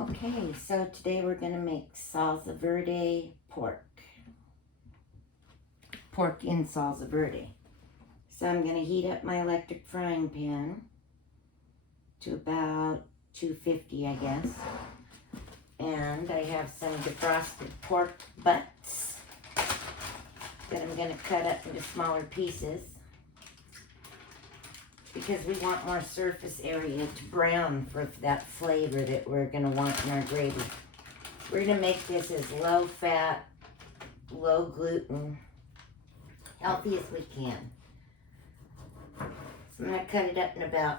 Okay, so today we're going to make SalsaVerde pork. Pork in SalsaVerde. So I'm going to heat up my electric frying pan to about 250, I guess. And I have some defrosted pork butts that I'm going to cut up into smaller pieces because we want more surface area to brown for that flavor that we're going to want in our gravy. We're going to make this as low fat, low gluten, healthy as we can. So I'm going to cut it up in about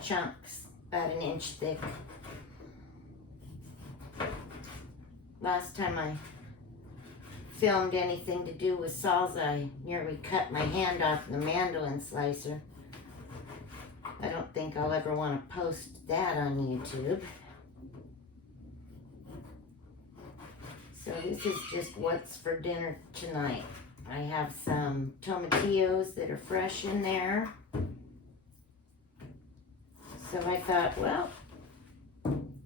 chunks, about an inch thick. Last time I filmed anything to do with salsa, I nearly cut my hand off the mandolin slicer. I don't think I'll ever want to post that on YouTube. So this is just what's for dinner tonight. I have some tomatillos that are fresh in there. So I thought, well,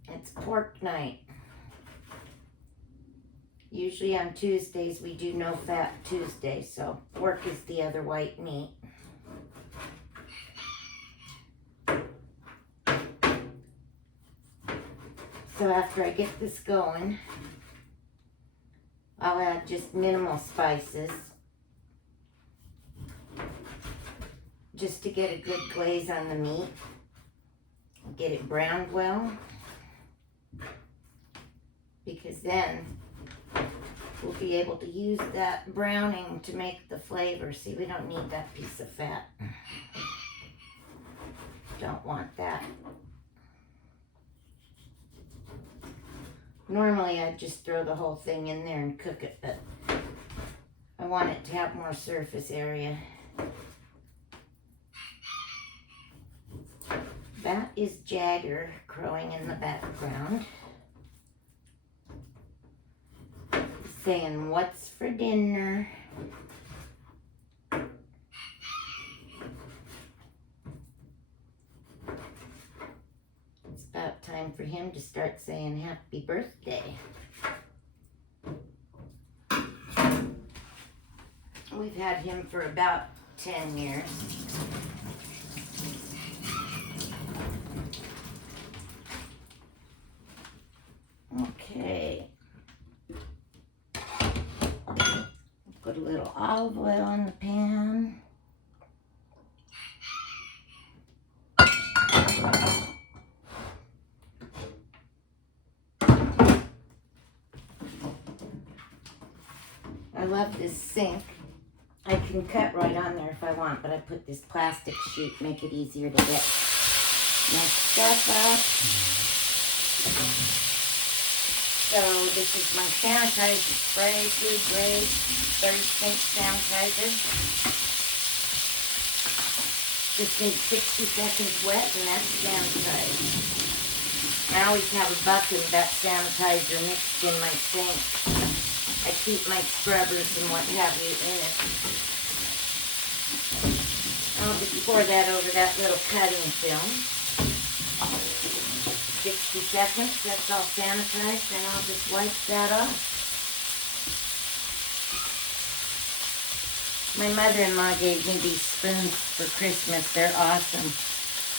it's pork night. Usually on Tuesdays we do no fat Tuesday, so pork is the other white meat. So after I get this going, I'll add just minimal spices just to get a good glaze on the meat. Get it browned well, because then we'll be able to use that browning to make the flavor. See, we don't need that piece of fat. Don't want that. Normally I'd just throw the whole thing in there and cook it, but I want it to have more surface area. That is Jagger crowing in the background, saying, "What's for dinner?" It's about time for him to start saying happy birthday. We've had him for about 10 years. Okay. Put a little olive oil in the pan. I love this sink. I can cut right on there if I want, but I put this plastic sheet, make it easier to get my stuff up. So this is my sanitizer spray, food grade, 30-cent sanitizer. Just needs 60 seconds wet and that's sanitized. I always have a bucket of that sanitizer mixed in my sink. I keep my scrubbers and what have you in it. I'll just pour that over that little cutting film. 60 seconds, that's all sanitized, and I'll just wipe that off. My mother-in-law gave me these spoons for Christmas. They're awesome.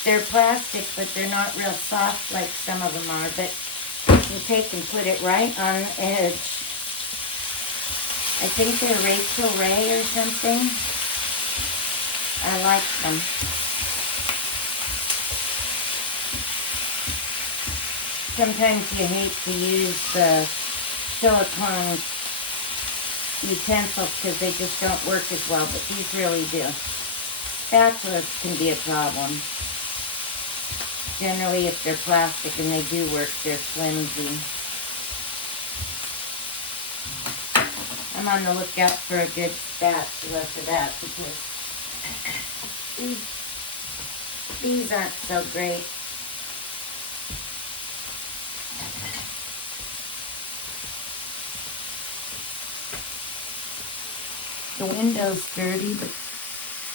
They're plastic, but they're not real soft like some of them are, but you can take and put it right on the edge. I think they're Rachel Ray or something. I like them. Sometimes you hate to use the silicone utensils because they just don't work as well, but these really do. Spatulas can be a problem. Generally, if they're plastic and they do work, they're flimsy. I'm on the lookout for a good spatula for that because these aren't so great. The window's dirty, but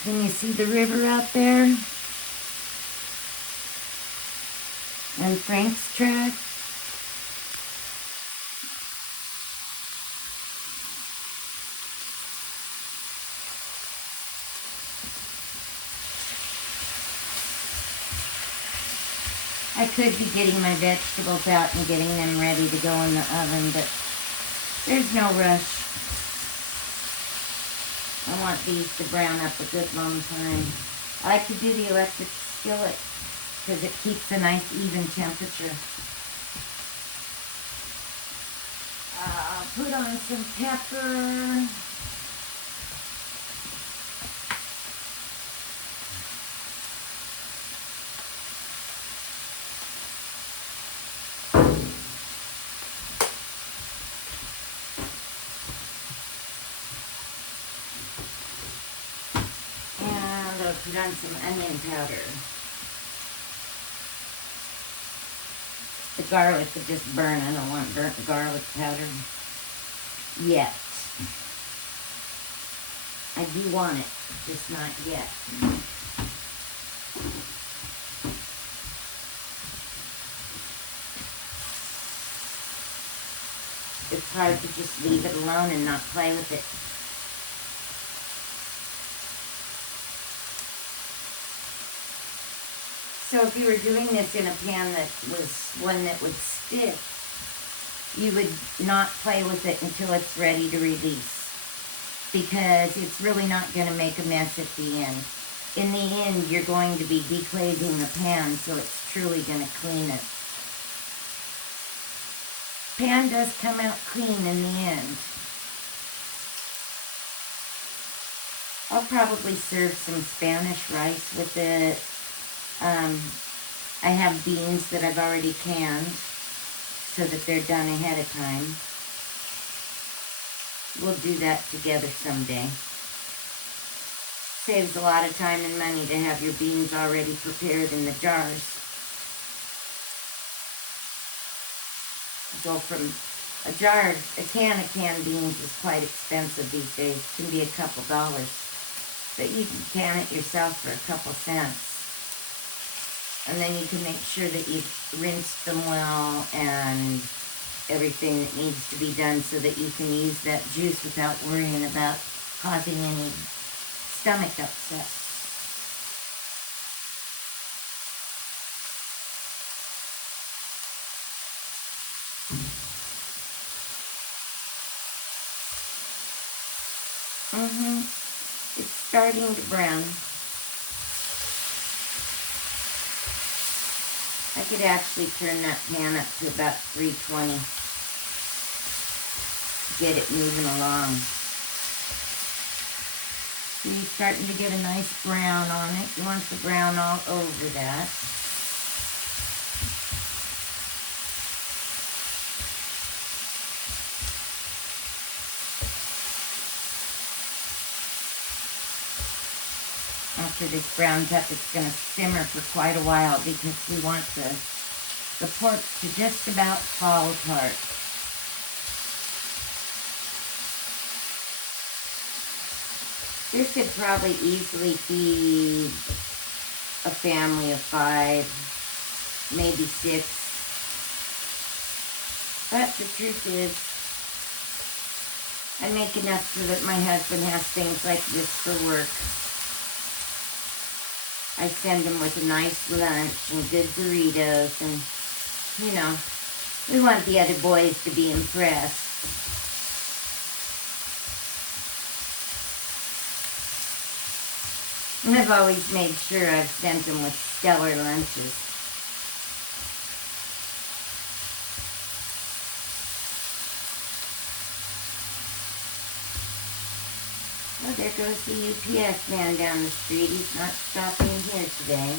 can you see the river out there? And Frank's truck. I could be getting my vegetables out and getting them ready to go in the oven, but there's no rush. I want these to brown up a good long time. I like to do the electric skillet because it keeps a nice even temperature. Put on some pepper. And I'll put on some onion powder. The garlic would just burn. I don't want burnt garlic powder yet. I do want it, just not yet. It's hard to just leave it alone and not play with it. So if you were doing this in a pan that was one that would stick, you would not play with it until it's ready to release, because it's really not going to make a mess at the end. In the end, you're going to be deglazing the pan, so it's truly going to clean it. Pan does come out clean in the end. I'll probably serve some Spanish rice with it. I have beans that I've already canned so that they're done ahead of time. We'll do that together someday. Saves a lot of time and money to have your beans already prepared in the jars. Go from a can of canned beans is quite expensive these days. It can be a couple dollars. But you can can it yourself for a couple cents. And then you can make sure that you've rinsed them well and everything that needs to be done so that you can use that juice without worrying about causing any stomach upset. It's starting to brown. I could actually turn that pan up to about 320 to get it moving along. So you're starting to get a nice brown on it. You want the brown all over that. After this browns up, it's going to simmer for quite a while because we want the pork to just about fall apart. This could probably easily feed a family of 5, maybe 6. But the truth is, I make enough so that my husband has things like this for work. I send him with a nice lunch and good burritos, and, you know, we want the other boys to be impressed. And I've always made sure I've sent them with stellar lunches. Oh, there goes the UPS man down the street. He's not stopping here today.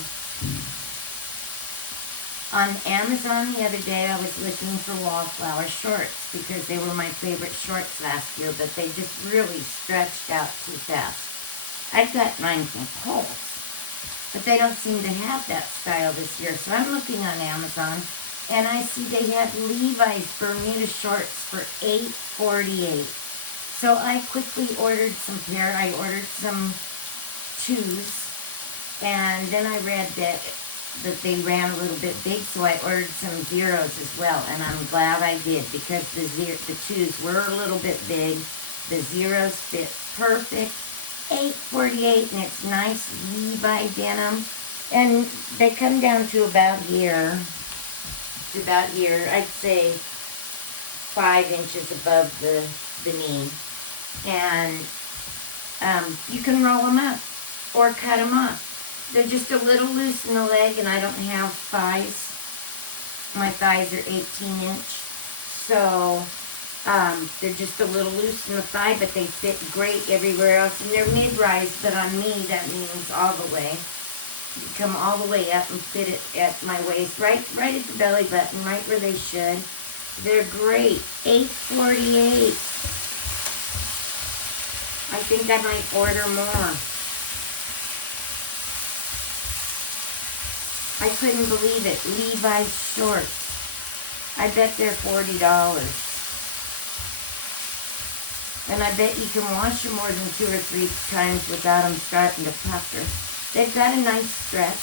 On Amazon the other day, I was looking for wallflower shorts because they were my favorite shorts last year, but they just really stretched out too fast. I got mine from Kohl's, but they don't seem to have that style this year. So I'm looking on Amazon, and I see they had Levi's Bermuda shorts for $8.48. So I quickly ordered some pair. I ordered some 2s, and then I read that that they ran a little bit big, so I ordered some zeros as well, and I'm glad I did because the 2s were a little bit big. The zeros fit perfect. $8.48, and it's nice Levi denim, and they come down to about here. I'd say 5 inches above the knee, and you can roll them up or cut them off. They're just a little loose in the leg, and I don't have thighs. My thighs are 18-inch, so they're just a little loose in the thigh, but they fit great everywhere else. And they're mid-rise, but on me, that means all the way. You come all the way up and fit it at my waist, right at the belly button, right where they should. They're great. $8.48. I think I might order more. I couldn't believe it. Levi's shorts. I bet they're $40. And I bet you can wash them more than 2 or 3 times without them starting to pucker. They've got a nice stretch.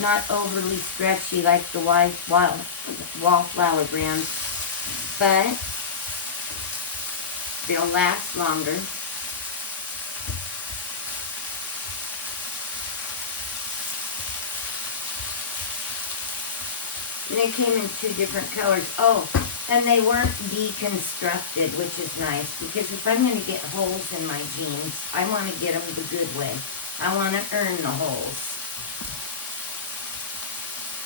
Not overly stretchy like the Wallflower brand. But they'll last longer. And they came in 2 different colors. Oh, and they weren't deconstructed, which is nice. Because if I'm going to get holes in my jeans, I want to get them the good way. I want to earn the holes.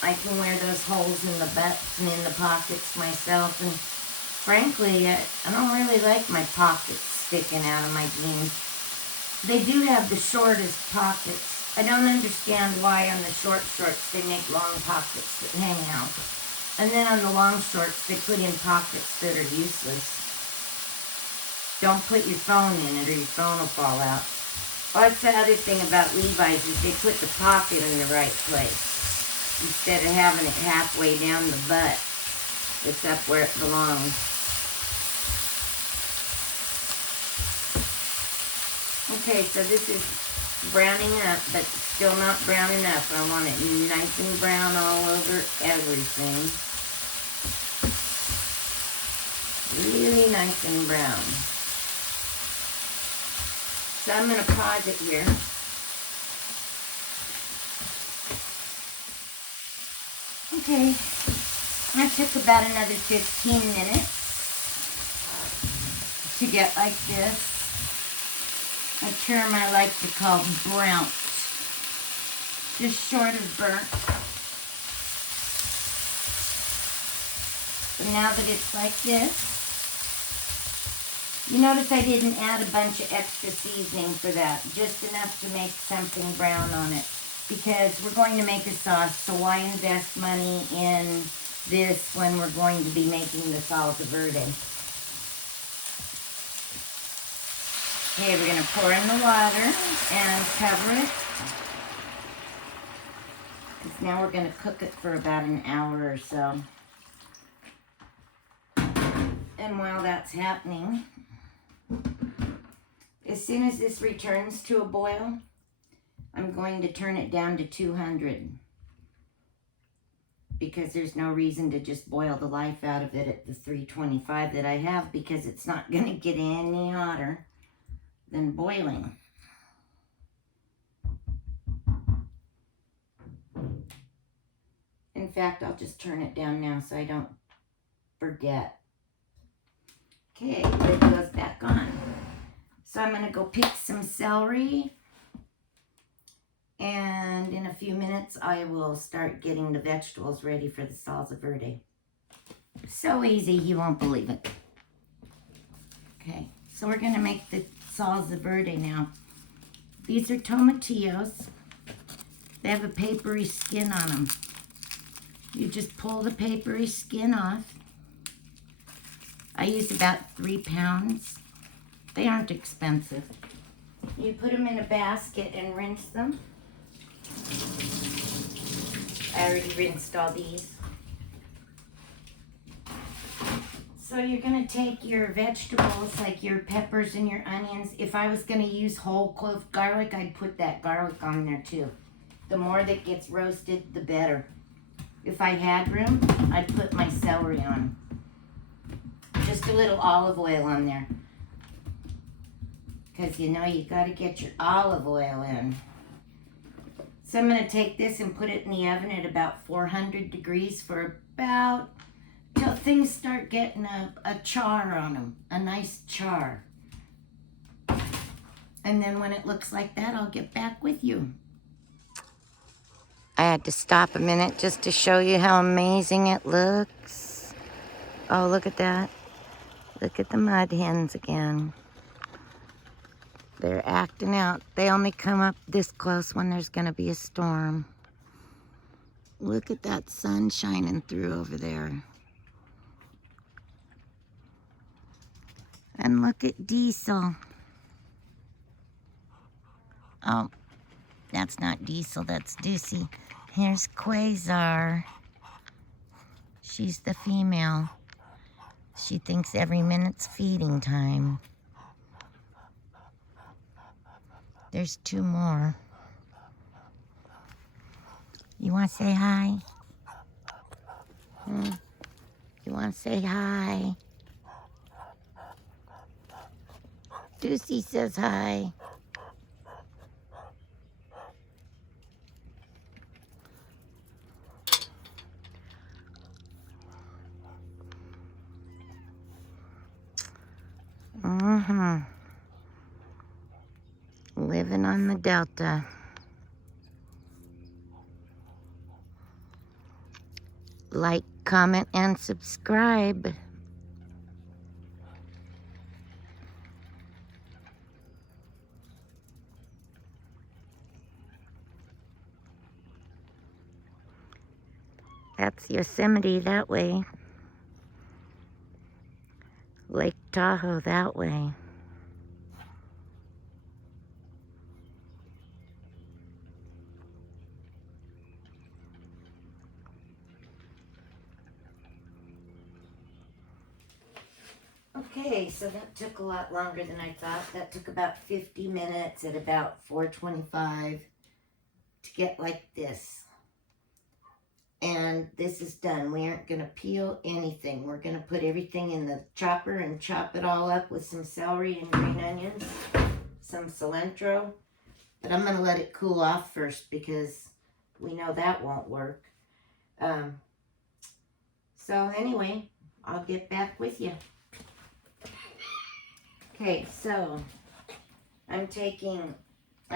I can wear those holes in the butts and in the pockets myself. And frankly, I don't really like my pockets sticking out of my jeans. They do have the shortest pockets. I don't understand why on the short shorts they make long pockets that hang out. And then on the long shorts they put in pockets that are useless. Don't put your phone in it or your phone will fall out. Well, that's the other thing about Levi's is they put the pocket in the right place. Instead of having it halfway down the butt. It's up where it belongs. Okay, so this is browning up, but still not brown enough. I want it nice and brown all over everything. Really nice and brown. So I'm going to pause it here. Okay, that took about another 15 minutes to get like this. A term I like to call brownt. Just short of burnt. So now that it's like this, you notice I didn't add a bunch of extra seasoning for that. Just enough to make something brown on it. Because we're going to make a sauce, so why invest money in this when we're going to be making the SalsaVerde? Okay, we're going to pour in the water and cover it. Because now we're going to cook it for about an hour or so. And while that's happening, as soon as this returns to a boil, I'm going to turn it down to 200. Because there's no reason to just boil the life out of it at the 325 that I have, because it's not going to get any hotter than boiling. In fact, I'll just turn it down now so I don't forget. Okay, lid goes back on. So I'm going to go pick some celery. And in a few minutes, I will start getting the vegetables ready for the SalsaVerde. So easy, you won't believe it. Okay, so we're going to make the SalsaVerde now. These are tomatillos. They have a papery skin on them. You just pull the papery skin off. I use about 3 pounds. They aren't expensive. You put them in a basket and rinse them. I already rinsed all these. So you're going to take your vegetables, like your peppers and your onions. If I was going to use whole clove garlic, I'd put that garlic on there too. The more that gets roasted, the better. If I had room, I'd put my celery on. Just a little olive oil on there. Because you know you got to get your olive oil in. So I'm going to take this and put it in the oven at about 400 degrees for about till things start getting a char on them. A nice char. And then when it looks like that, I'll get back with you. I had to stop a minute just to show you how amazing it looks. Oh, look at that. Look at the mud hens again. They're acting out. They only come up this close when there's going to be a storm. Look at that sun shining through over there. And look at Diesel. Oh, that's not Diesel, that's Deucey. Here's Quasar. She's the female. She thinks every minute's feeding time. There's two more. You want to say hi? You want to say hi? Deucey says hi. Living on the Delta. Like, comment, and subscribe. That's Yosemite that way. Lake Tahoe that way. Okay, so that took a lot longer than I thought. That took about 50 minutes at about 425 to get like this. And this is done. We aren't going to peel anything. We're going to put everything in the chopper and chop it all up with some celery and green onions, some cilantro. But I'm going to let it cool off first because we know that won't work. So anyway, I'll get back with you. Okay, so I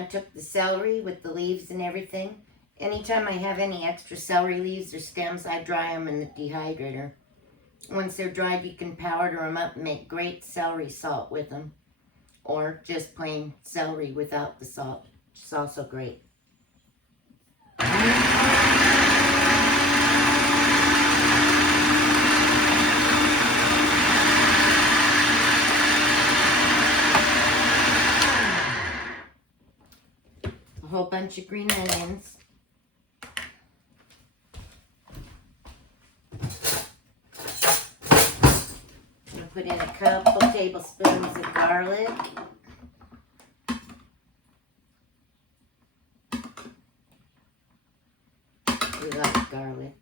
took the celery with the leaves and everything. Anytime I have any extra celery leaves or stems, I dry them in the dehydrator. Once they're dried, you can powder them up and make great celery salt with them. Or just plain celery without the salt. It's also great. A whole bunch of green onions. Put in a couple tablespoons of garlic. We like garlic.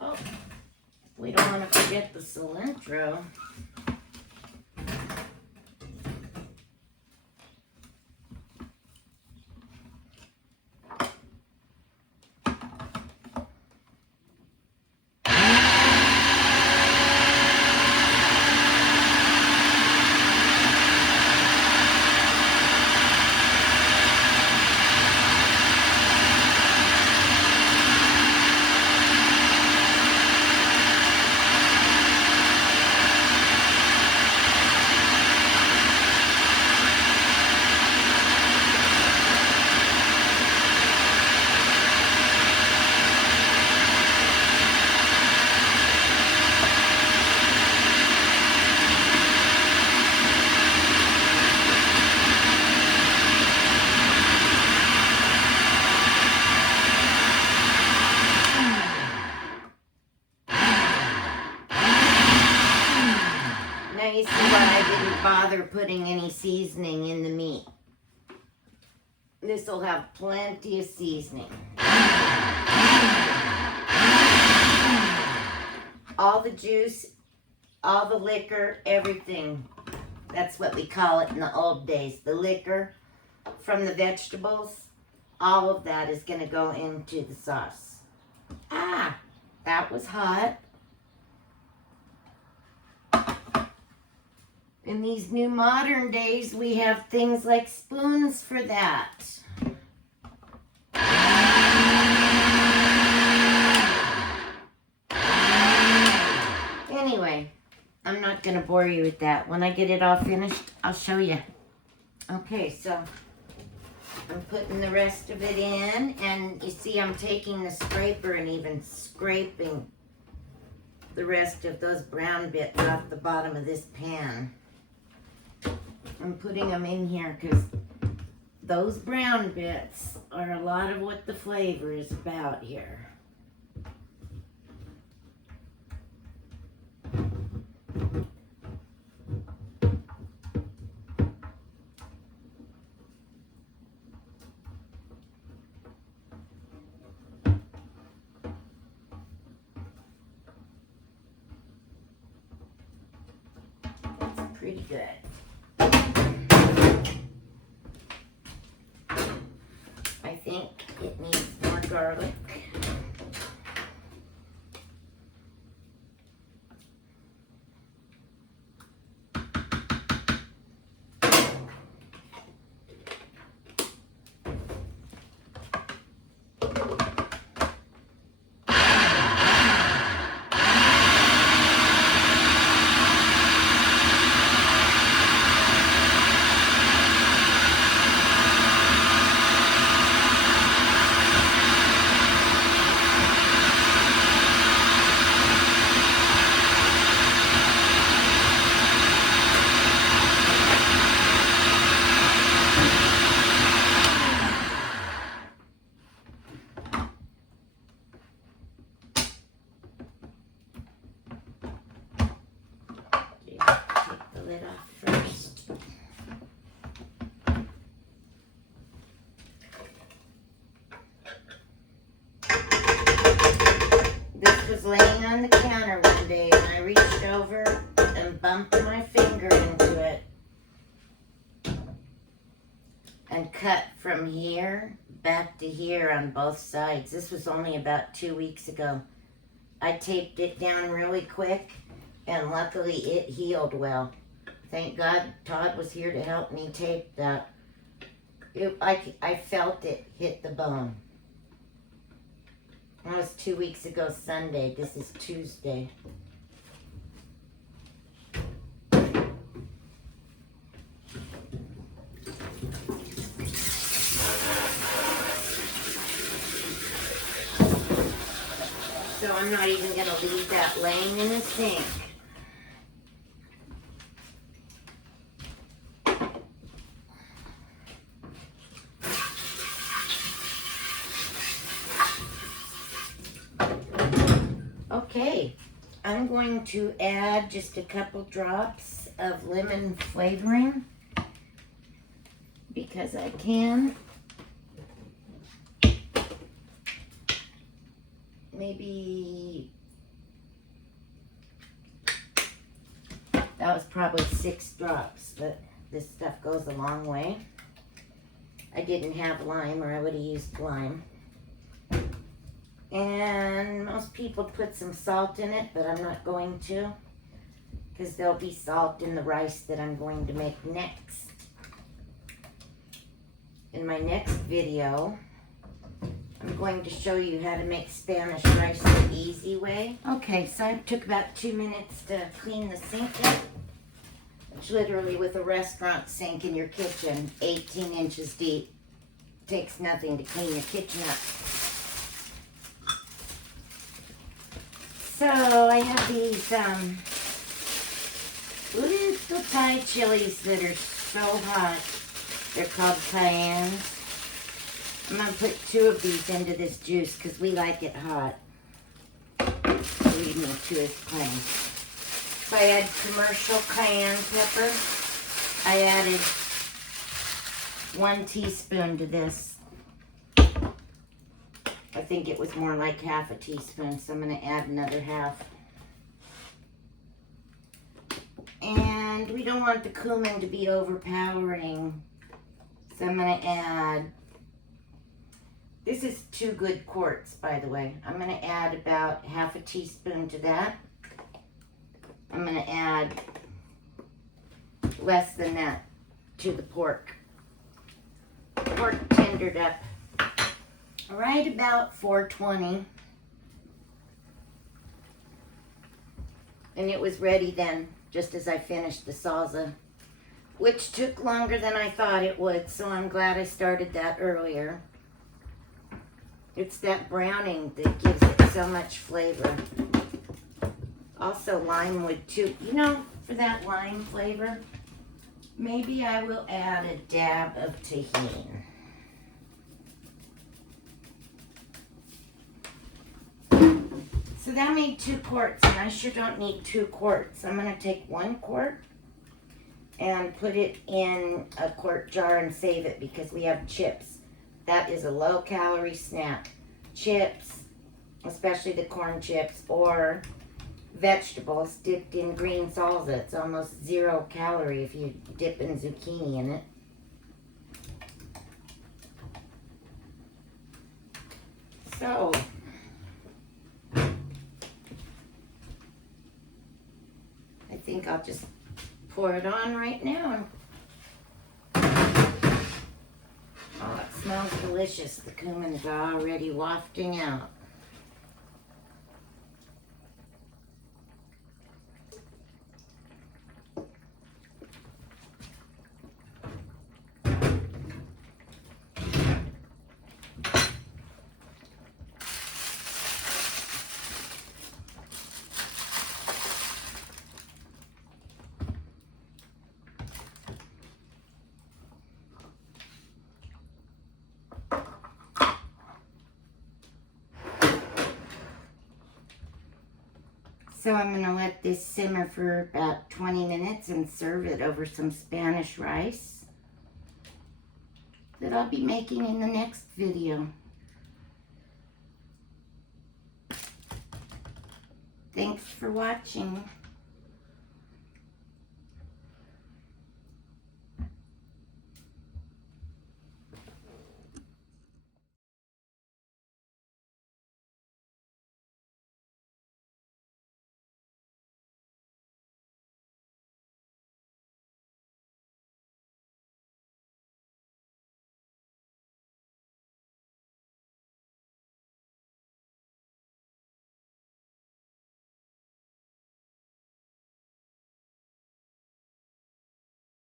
Oh, we don't want to forget the cilantro. Now you see why I didn't bother putting any seasoning in the meat. This will have plenty of seasoning. All the juice, all the liquor, everything. That's what we call it in the old days. The liquor from the vegetables, all of that is going to go into the sauce. Ah, that was hot. In these new modern days, we have things like spoons for that. Anyway, I'm not going to bore you with that. When I get it all finished, I'll show you. Okay, so I'm putting the rest of it in, and you see I'm taking the scraper and even scraping the rest of those brown bits off the bottom of this pan. I'm putting them in here because those brown bits are a lot of what the flavor is about here. That's pretty good. I think it needs more garlic. Laying on the counter one day and I reached over and bumped my finger into it and cut from here back to here on both sides. This was only about 2 weeks ago. I taped it down really quick and luckily it healed well. Thank God Todd was here to help me tape that. I felt it hit the bone. That was 2 weeks ago Sunday. This is Tuesday. So I'm not even going to leave that laying in the sink. Okay, I'm going to add just a couple drops of lemon flavoring because I can. Maybe that was probably 6 drops, but this stuff goes a long way. I didn't have lime or I would have used lime. And most people put some salt in it, but I'm not going to because there'll be salt in the rice that I'm going to make next. In my next video, I'm going to show you how to make Spanish rice the easy way. Okay, so I took about 2 minutes to clean the sink up. It's literally with a restaurant sink in your kitchen, 18 inches deep. Takes nothing to clean your kitchen up. So I have these little Thai chilies that are so hot. They're called cayennes. I'm going to put 2 of these into this juice because we like it hot. Leave me to his plain. So I add commercial cayenne pepper. I added 1 teaspoon to this. I think it was more like half a teaspoon, so I'm going to add another half. And we don't want the cumin to be overpowering, so I'm going to add, this is 2 good quarts, by the way. I'm going to add about half a teaspoon to that. I'm going to add less than that to the pork. Pork tendered up right about 420. And it was ready then, just as I finished the salsa, which took longer than I thought it would, so I'm glad I started that earlier. It's that browning that gives it so much flavor. Also lime would too. You know, for that lime flavor, maybe I will add a dab of tahini. So that made 2 quarts, and I sure don't need 2 quarts. I'm going to take 1 quart and put it in a quart jar and save it because we have chips. That is a low-calorie snack. Chips, especially the corn chips, or vegetables dipped in green salsa. It's almost 0 calorie if you dip in zucchini in it. So, I think I'll just pour it on right now. Oh, it smells delicious. The cumin is already wafting out. So I'm going to let this simmer for about 20 minutes and serve it over some Spanish rice that I'll be making in the next video. Thanks for watching.